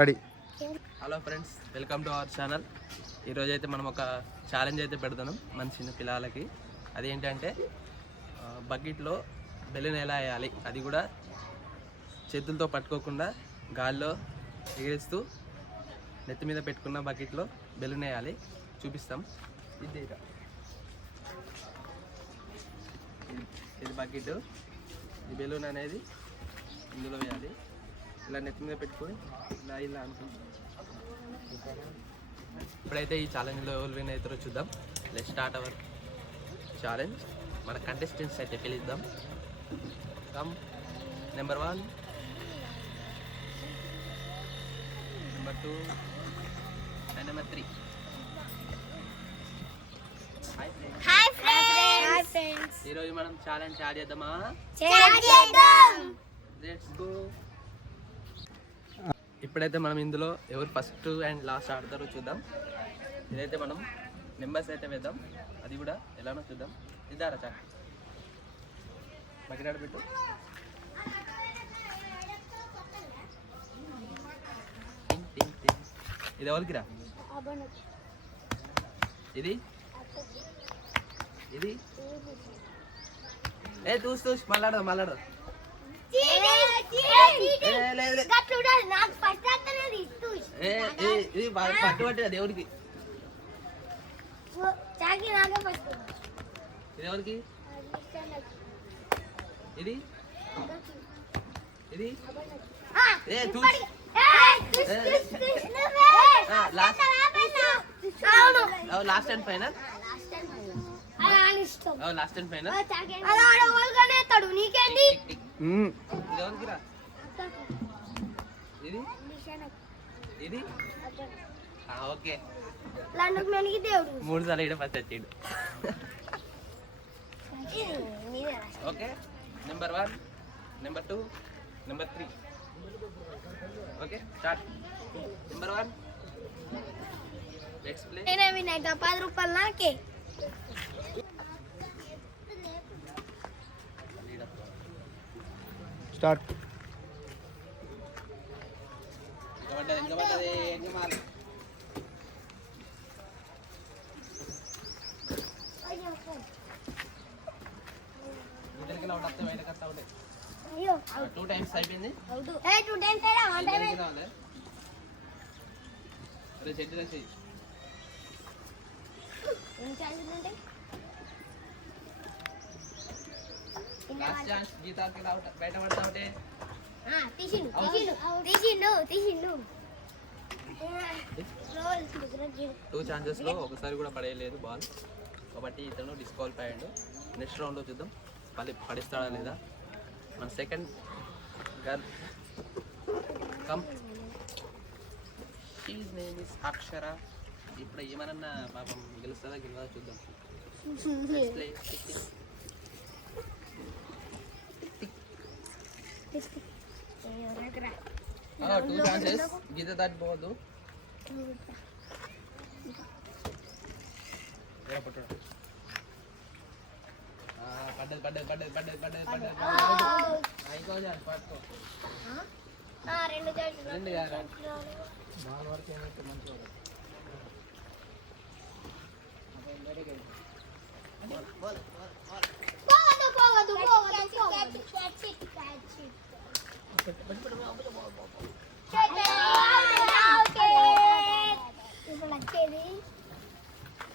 Ready. Hello friends, welcome to our channel. ఈరోజు అయితే మనం ఒక ఛాలెంజ్ అయితే పెడతాం మన చిన్న పిల్లలకి. అదేంటంటే బకెట్లో బెలూన్ ఎలా వేయాలి, అది కూడా చేతులతో పట్టుకోకుండా గాల్లో ఎగరేస్తూ నెత్తి మీద పెట్టుకున్న బకెట్లో బెలూన్ వేయాలి. చూపిస్తాం. ఇది బకెట్. ఈ బెలూన్ అనేది ఇందులో వేయాలి. ఇలా నెత్తి మీద పెట్టుకొని ఇలా అనుకుంటాం. ఇప్పుడైతే ఈ ఛాలెంజ్లో ఎవరు విన్ అవుతారో చూద్దాం. Let's start our challenge. మన కంటెస్టెంట్స్ అయితే పిలుద్దాం. Come. Number 1, number 2 and number 3. Hi friends. ఈరోజు మనం ఛాలెంజ్ స్టార్ట్ చేద్దామా? Let's go. ఇప్పుడైతే మనం ఇందులో ఎవరు ఫస్ట్ అండ్ లాస్ట్ ఆడతారో చూద్దాం. ఇదైతే మనం నెంబర్స్ అయితే వేద్దాం. అది కూడా ఎలానో చూద్దాం. ఇద్దారా చాక్ బకెట్ పెట్టు. ఇది ఎవరికి రా? ఇది ఇది చూసి మళ్ళాడదు. పట్టు అది ఎవరికి? ఇది ఎవరికి? ఇది ఇది last and final. Last and final. ఇది ఎవరికి రా? ఇది ఇది ఓకే. 3 సార్లు ఇక్కడ ఫస్ట్ వచ్చాడు. Okay. Number 1, number 2, number 3. Okay, start. Number 1, let's play. 10 రూపాయలు నాకే. స్టార్ట్. ఇంకా పడ్డది. టూ టైమ్స్ అయిపోయింది. బయట పడతా ఉంటే టూ ఛాన్సెస్ లో ఒకసారి కూడా పడేయలేదు బాల్. కాబట్టి ఇతను డిస్క్వాలిఫై అయ్యాడు. నెక్స్ట్ రౌండ్లో చూద్దాం పడిస్తాడా లేదా. మన second girl come. She's name is Akshara. ఇప్పుడు ఏమన్నా పాపం గెలుస్తుందా గెలవదా చూద్దాం. Two chances. గీత దాటిపోవద్దు. పడ్డది.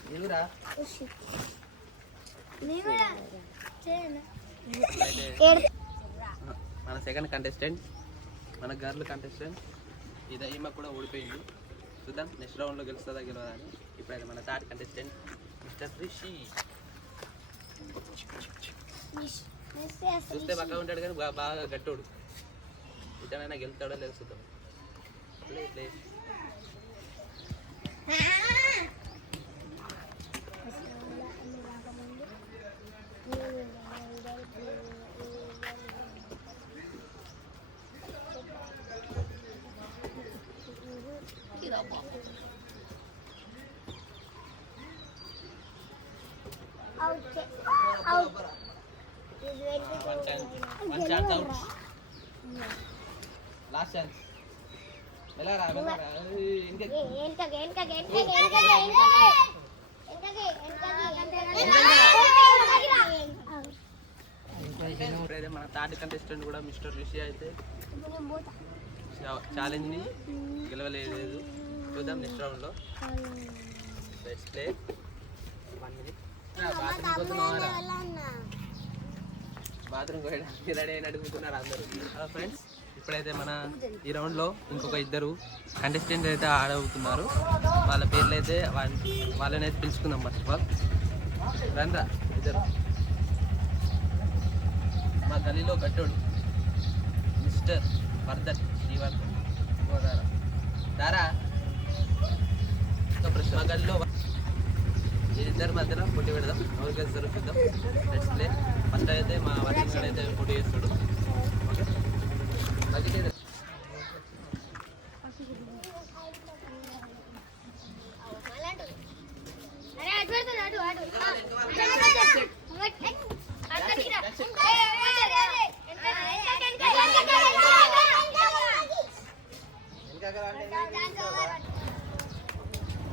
రెండు మన సెకండ్ కంటెస్టెంట్, మన గర్ల్ కంటెస్టెంట్ ఈమె కూడా ఓడిపోయింది. చూద్దాం నెక్స్ట్ రౌండ్లో గెలుస్తుందా గెలవదా అని. ఇప్పుడైతే మన థర్డ్ కంటెస్టెంట్ మిస్టర్ రిషి. చూస్తే బాగా ఉంటాడు కానీ బాగా గట్టోడు. ఇతనైనా గెలుతాడో లేదు చూద్దాం. ప్లే. లాస్ట్ ఛాన్స్ వెళ్ళరా ఇప్పుడైతే మన థర్డ్ కంటెస్టెంట్ కూడా మిస్టర్ రిషి అయితే ఛాలెంజ్ని గెలవలేదు. చూద్దాం నెక్స్ట్ రౌండ్లో. Let's play. 1 minute. బాత్రూమ్ పోయడానికి రెడీ అయిన అడుగుతున్నారు అందరూ. హలో ఫ్రెండ్స్, ఇప్పుడైతే మన ఈ రౌండ్లో ఇంకొక ఇద్దరు కంటెస్టెంట్ అయితే ఆడవుతున్నారు. వాళ్ళ పేర్లు అయితే వాళ్ళని అయితే పిలుచుకుందాం. ఫస్ట్ ఆఫ్ ఆల్ రండ్రా ఇద్దరు. మా గలీలో గట్టోడు మిస్టర్ వర్ధన్ శ్రీవర్ధన్. దారా మా గలీలో ఇద్దరి మధ్యలో పోటీ పెడదాం. ఎవరికి వెళ్తారో చూద్దాం. Let's play. ఫస్ట్ అయితే మా వర్ధన్ అయితే పోటీ చేస్తాడు. ఓకే,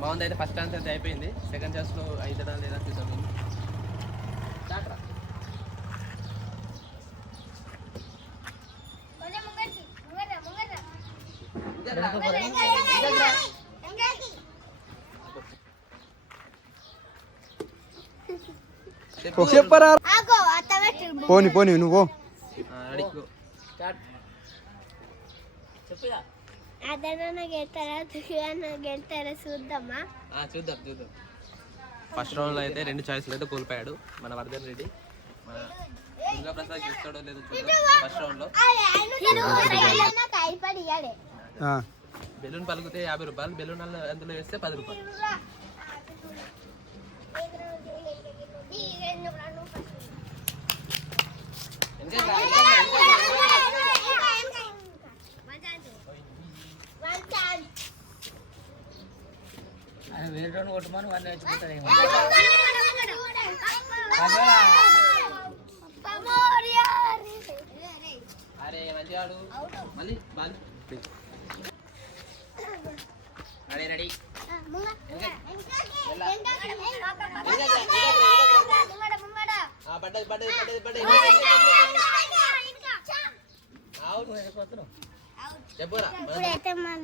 బాగుంది. అయితే ఫస్ట్ ఛాన్స్ అయితే అయిపోయింది. సెకండ్ ఛాన్స్లో అవుతుందా లేదా చూద్దాం. చెప్పరా పోని పోని నువ్వు చూద్దామా? చూద్దాం. ఫస్ట్ రౌండ్లో అయితే 2 చాయిస్లు అయితే కోల్పోయాడు మన వర్ధన్ రెడ్డి. మన దుర్గా ప్రసాద్ గెలుస్తాడో లేదో చూద్దాం. ఫస్ట్ రౌండ్లో బెలూన్ పలికితే 50 రూపాయలు, బెలూన్ అందులో వేస్తే 10 రూపాయలు. వేరే రోజు కొట్టమని వాళ్ళు నేర్చుకుంటారు. అరే మంచిగా ఆడు. మళ్ళీ బాల్ రెడీ రెడీ. పడ్డది పడ్డది పడ్డది పడ్డది. చెప్పురా. ఇప్పుడైతే మన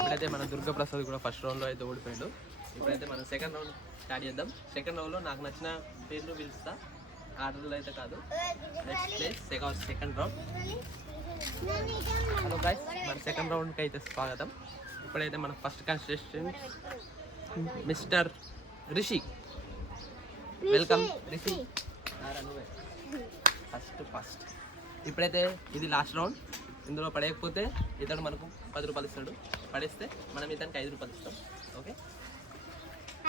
ఇప్పుడైతే మన దుర్గా ప్రసాద్ కూడా ఫస్ట్ రౌండ్లో అయితే ఓడిపోయాడు. ఇప్పుడైతే మనం సెకండ్ రౌండ్ స్టార్ట్ చేద్దాం. సెకండ్ రౌండ్లో నాకు నచ్చిన పేర్లు పిలుస్తా, ఆర్డర్లో అయితే కాదు. Next place second round. Hello guys, మన సెకండ్ రౌండ్కి అయితే స్వాగతం. ఇప్పుడైతే మన first contestant mister Rishi. Welcome Rishi. First ఇప్పుడైతే ఇది లాస్ట్ రౌండ్. ఇందులో పడేయకపోతే ఇతడు మనకు 10 రూపాయలు ఇస్తాడు. పడేస్తే మనం ఇతనికి 5 రూపాయలు ఇస్తాం. ఓకే,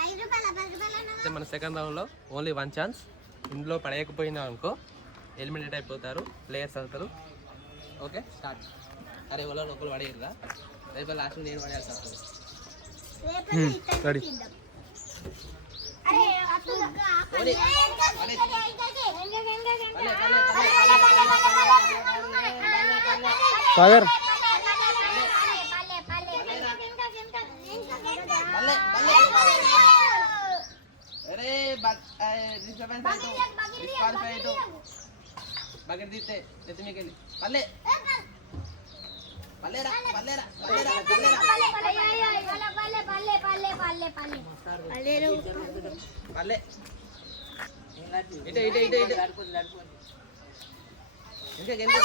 అయితే మన సెకండ్ రౌండ్లో ఓన్లీ 1 ఛాన్స్. ఇందులో పడేయకపోయినా అనుకో ఎలిమినేట్ అయిపోతారు ప్లేయర్స్ అవుతారు. Okay, start. అరే ఎవరో ఒకరు పడేయరుగా, రేపు లాస్ట్ నేను పడేయాల్సి వస్తుంది. సాగర్ బకెట్ తీస్తే నెత్తి మీకు వెళ్ళి పల్లె పల్లెరా పల్లెరా పల్లె ఇటే ఇటే ఇటే ఇటే ఇంకా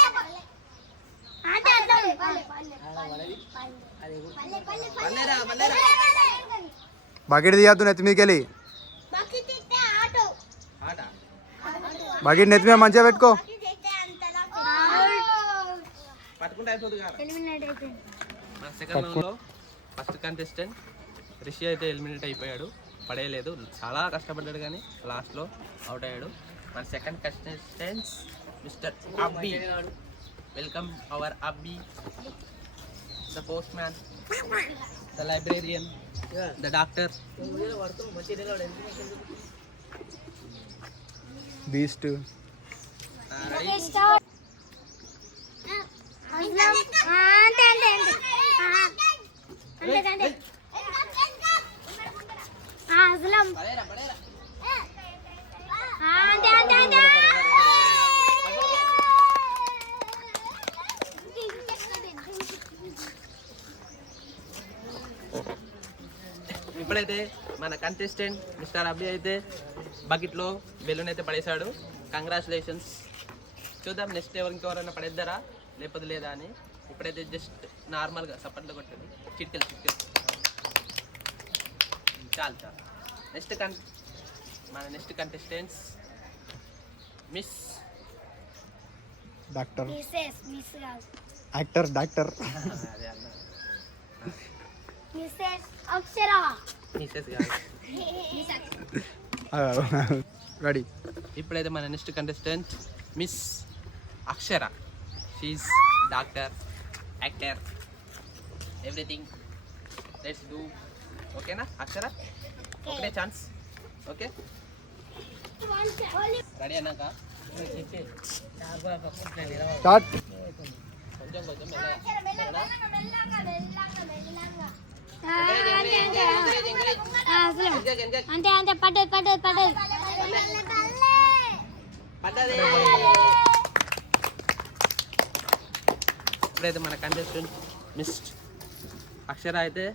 పల్లెరా పల్లెరా బకెట్ తీయద్దు నెత్తి మీకెళ్ళి. ఆట బకెట్ నెత్తి మీద మంచిగా పెట్టుకో. పట్టుకుంటే అయిపోతుంది కదా. మన సెకండ్ రౌండ్లో ఫస్ట్ కంటెస్టెంట్ రిషి అయితే ఎలిమినేట్ అయిపోయాడు. పడేయలేదు, చాలా కష్టపడ్డాడు కానీ లాస్ట్లో అవుట్ అయ్యాడు. మన సెకండ్ కంటెస్టెంట్స్ మిస్టర్ అబ్బి. వెల్కమ్ అవర్ అబ్బి, the post man, the librarian, the doctor. Beast. ఇప్పుడైతే మన కంటెస్టెంట్ మిస్టర్ అబ్బి అయితే బకెట్లో బెలూన్ అయితే పడేశాడు. కంగ్రాచులేషన్స్. చూద్దాం నెక్స్ట్ ఇంకెవరైనా పడేద్దారా లేకపోతే లేదా అని. ఇప్పుడైతే జస్ట్ నార్మల్గా సపట్లో కొట్టండి. చిట్కెలు చాలు. మన next contestants miss doctor, miss కాదు, యాక్టర్, డాక్టర్. అదే అన్న, మిస్సెస్ అక్షర. మిస్సెస్ కాదు. రెడీ. ఇప్పుడైతే మన next contestant miss Akshara. She is doctor, actor, everything. Let's do. ఓకేనా అక్షర? ఒకటే ఛాన్స్. ఓకే రెడీ అన్నాక స్టార్ట్. కొంచెం అంతే అంతే పడ్డది. పడ్డది. ఇప్పుడైతే మన కంటెస్టెంట్ మిస్ అక్షర అయితే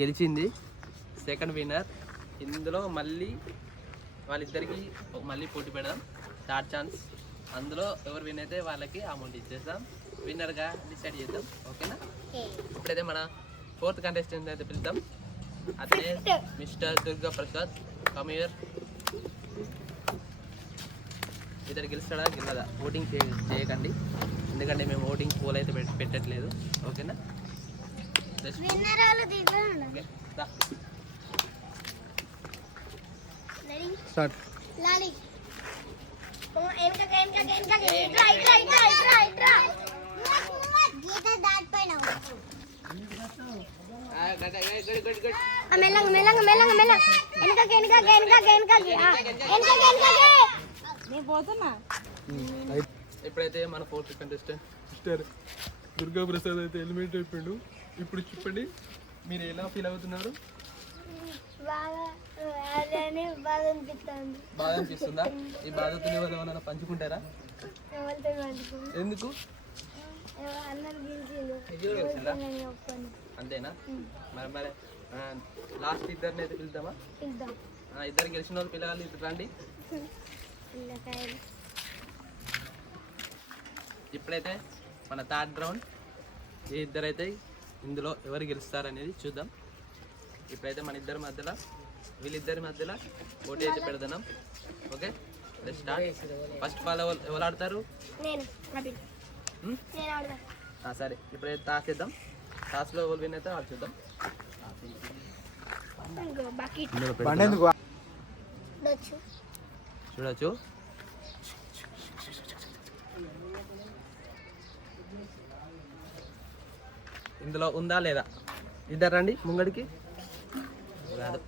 గెలిచింది. Second winner. ఇందులో మళ్ళీ వాళ్ళిద్దరికి మళ్ళీ పోటీ పెడదాం. Third chance. అందులో ఎవరు విన్ అయితే వాళ్ళకి అమౌంట్ ఇచ్చేస్తాం. విన్నర్గా డిసైడ్ చేద్దాం. ఓకేనా? ఇప్పుడైతే మన ఫోర్త్ కంటెస్టెంట్ అయితే పిలుద్దాం. అదే మిస్టర్ దుర్గా ప్రసాద్. కమియర్. ఇద్దరు గెలుస్తాడా గెలదా ఓటింగ్ చేయకండి, ఎందుకంటే మేము ఓటింగ్ పోల్ అయితే పెట్టట్లేదు. ఓకేనా? ఓకే దా. స్టార్ట్. లాలి గీత దాటిపోయినా మెల్లంగా నేను పోతున్నా. ఇప్పుడైతే మన fourth contestant mister Durga Prasad అయితే ఎలిమినేట్ అయిపోయాడు. ఇప్పుడు చెప్పండి మీరు ఎలా ఫీల్ అవుతున్నారు? బాధ అనిపిస్తుందా? ఈ బాధతో ఏమైనా పంచుకుంటారా? ఎందుకు? అంతేనా? మరి లాస్ట్ ఇద్దరిని అయితే పిలుద్దామా? ఇద్దరు గెలిచిన వాళ్ళు పిల్లగాళ్ళు ఇద్దరు రండి. ఇప్పుడైతే మన థర్డ్ రౌండ్. ఈ ఇద్దరైతే ఇందులో ఎవరు గెలుస్తారనేది చూద్దాం. ఇప్పుడైతే మన ఇద్దరి మధ్యలో వీళ్ళిద్దరి మధ్యలో పోటీ అయితే పెడదాం. Okay start. First of all ఎవరు ఆడతారు? సరే ఇప్పుడైతే టాస్ చేద్దాం. టాస్లో ఎవరు విన్ అయితే వాళ్ళు చూద్దాం. చూడొచ్చు. ఇందులో ఉందా లేదా? ఇద్దరు రండి ముంగడికి. కాదు,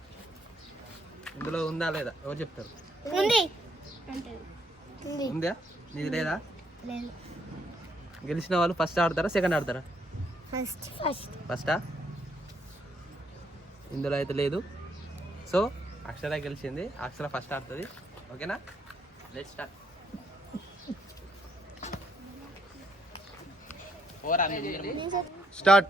ఇందులో ఉందా లేదా ఎవరు చెప్తారు? ఉందా? నీది లేదా? గెలిచిన వాళ్ళు ఫస్ట్ ఆడతారా సెకండ్ ఆడతారా? ఫస్టా? ఇందులో అయితే లేదు. సో అక్షర గెలిచింది. అక్షర ఫస్ట్ ఆడుతుంది. ఓకేనా? Let's start. స్టార్ట్.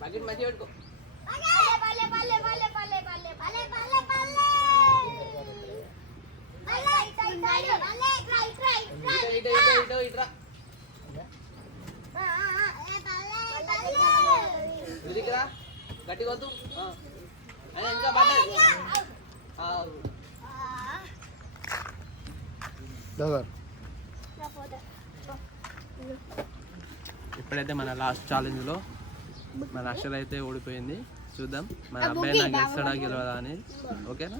బకెట్ మంచిగా పెట్టుకో. ఇట్రా ఇదికిరా. గట్టిగా వద్దు ఇంకా పడ్డది డోగర్. ఇప్పుడైతే మన లాస్ట్ ఛాలెంజ్లో మన అక్షర అయితే ఓడిపోయింది. చూద్దాం మన అబ్బాయి నాకు గెలుస్తాడా గెలవదా అని. ఓకేనా?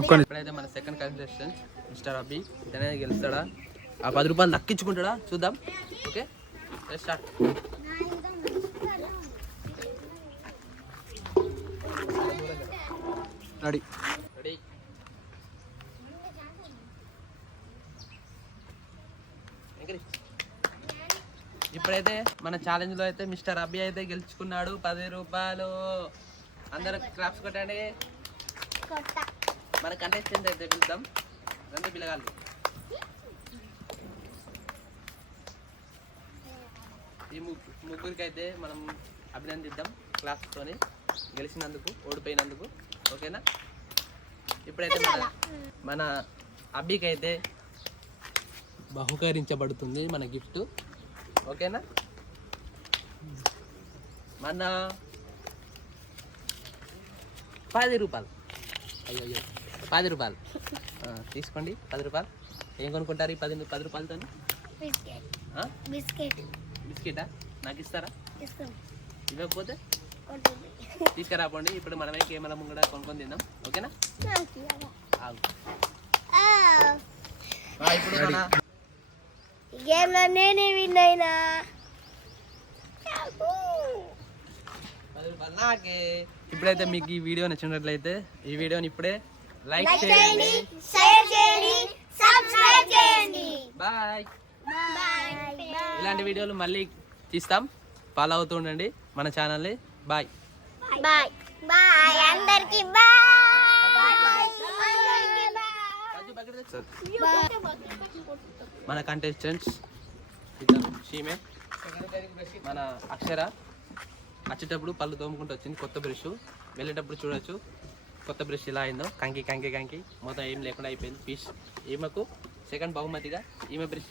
ఓకే ఇప్పుడైతే మన సెకండ్ కంటెస్టెంట్ మిస్టర్ అబ్బి ఇతనే గెలుస్తాడా, ఆ 10 రూపాయలు దక్కించుకుంటాడా చూద్దాం. Okay start. రెడీ. రెడీ. ఇప్పుడైతే మన ఛాలెంజ్లో అయితే మిస్టర్ అబ్బి అయితే గెలుచుకున్నాడు 10 రూపాయలు. అందరూ క్లాప్స్ కొట్టండి. మన కంటెస్టెంట్ అయితే పిలుద్దాం. రండి పిల్లగాళ్ళు. ఈ ముగ్గురికి అయితే మనం అభినందిద్దాం క్లాప్స్తోని, గెలిచినందుకు ఓడిపోయినందుకు. ఓకేనా? ఇప్పుడైతే మన అబ్బికి అయితే బహుకరించబడుతుంది మన గిఫ్ట్. ఓకేనా? మన 10 రూపాయలు. అయ్యో 10 రూపాయలు తీసుకోండి. 10 రూపాయలు ఏం కొనుక్కుంటారు ఈ 10 రూపాయలతో? బిస్కెటా? నాకు ఇస్తారా? ఇవ్వకపోతే తీసుకురాపోండి. ఇప్పుడు మనమే కేమల ముంగడ కొనుక్కొని తిందాం. ఓకేనా? ఇప్పుడు మన గేమ్లో నేనే విన్ అయినా. 10 రూపాయలు నాకే. ఇప్పుడైతే మీకు ఈ వీడియో నచ్చినట్లయితే ఈ వీడియోని ఇప్పుడే లైక్ చేయండి, షేర్ చేయండి, సబ్స్క్రైబ్ చేయండి. బాయ్. ఇలాంటి వీడియోలు మళ్ళీ తీస్తాం. ఫాలో అవుతూ ఉండండి మన ఛానల్ని. బాయ్ బాయ్ బాయ్ అందరికి బాయ్. మన కంటెస్టెంట్స్ షీమే మన అక్షర వచ్చేటప్పుడు పళ్ళు తోముకుంటూ వచ్చింది కొత్త బ్రష్. వెళ్ళేటప్పుడు చూడొచ్చు కొత్త బ్రష్ ఇలా అయిందో. కంకి మొత్తం ఏం లేకుండా అయిపోయింది. ఫిష్ ఈమెకు సెకండ్ బహుమతిగా ఈమె బ్రష్